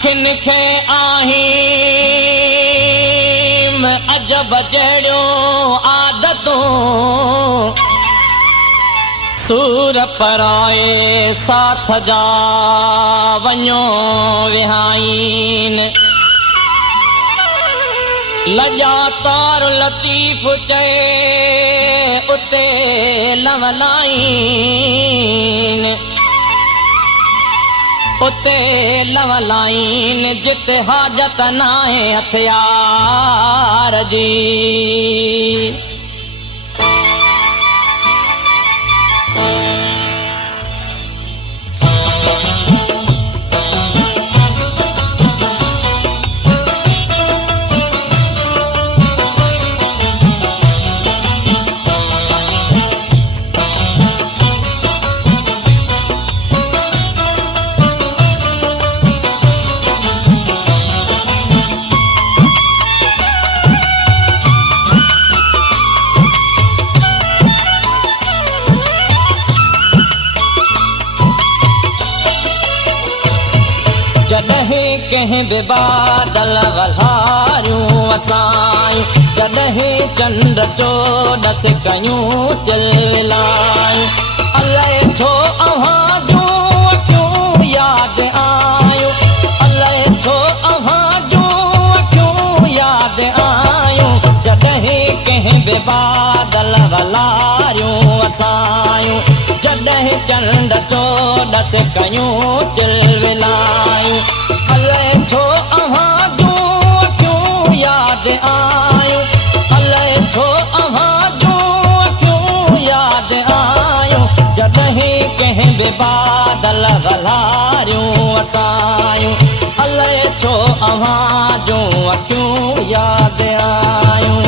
अखियुनि खे आहिम अजब जहिड़ियूं आदतूं सूर पराए साथ जा वञो विहाइन लॼातार लतीफ़ चए उते लवलाइन उते लवलाइन जिते हाजत नाहे हथियार जी जॾहिं कंहिं बि बादल वल्हारियूं असां जॾहिं चंड चोॾस कयूं चिलविलायूं अलाए छो अव्हां जूं अखियूं यादि आयूं अलाए छो अव्हां जूं अखियूं यादि आयूं जॾहिं कंहिं बि बादल वल्हारियूं असां जॾहिं चंड चोॾस कयूं चिलविलायूं अलाए छो अव्हां जूं अखियूं यादि आयूं अलाए छो अव्हां जूं अखियूं यादि आयूं जॾहिं कंहिं बि बादल वल्हारियूं असां अलाए छो अव्हां जूं अखियूं यादि आयूं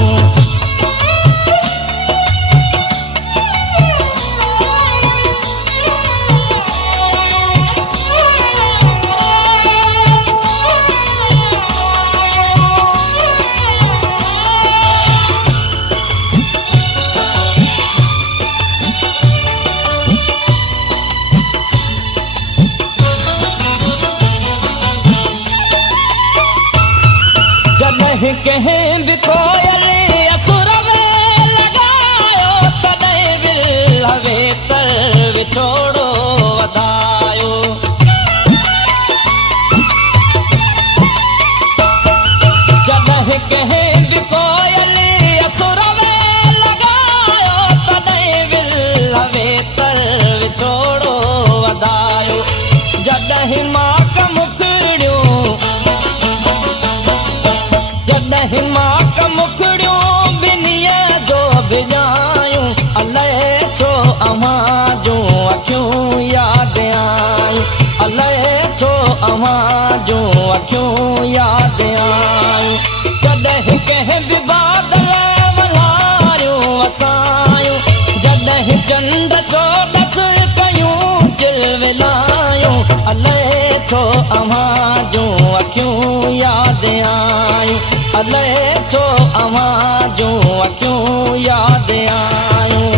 कंहिं बि कोयल असुर में लॻायो तॾहिं बि लवे तर विछोड़ो वधायो जॾहिं कंहिं बि कोयल असुर में लॻायो तॾहिं बि लवे तर विछोड़ो वधायो जॾहिं माक मुखड़ियूं जॾहिं माक मुखड़ियूं ॿिन्हीअ जो बिजायूं अलाए छो अव्हां जूं अखियूं यादि आयूं अलाए छो अव्हां जूं अखियूं यादि आयूं जॾहिं कंहिं बि बादल वल्हारियूं असां जॾहिं चंड चोॾस कयूं चिलविलायूं अलाए छो अव्हां जूं अखियूं यादि आयूं अलाए छो अव्हां जूं अखियूं यादि आयूं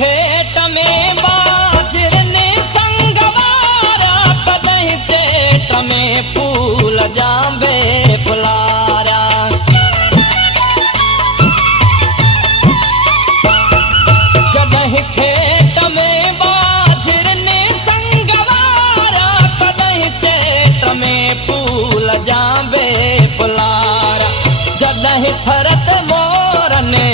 खेत में बाजरनि संग वारा तॾहिं चेट में फूल जांबे फुलारा जॾहिं खेत में बाजरनि संग वारा तॾहिं चेट में फूल जांबे फुलारा जॾहिं थरत मोरनि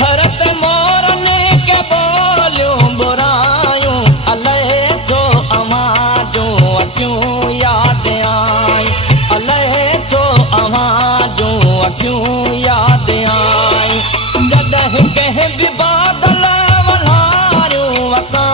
थरत मोरनि के बोलियूं बुरायूं अलाए छो अव्हां जूं अखियूं यादि आयूं अलाए छो अव्हां जूं अखियूं यादि आयूं जॾहिं कंहिं बि बादल वल्हारियूं असां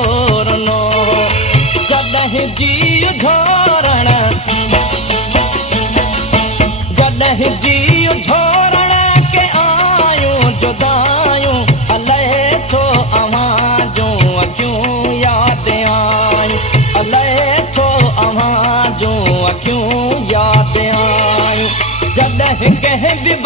तोरनो जॾहिं जी झोरण जॾहिं जी झोरण के आयूं जुदायूं अलाए छो अव्हां जूं अखियूं यादि आयूं अलाए छो अव्हां जूं अखियूं यादि आयूं जॾहिं कंहिं बि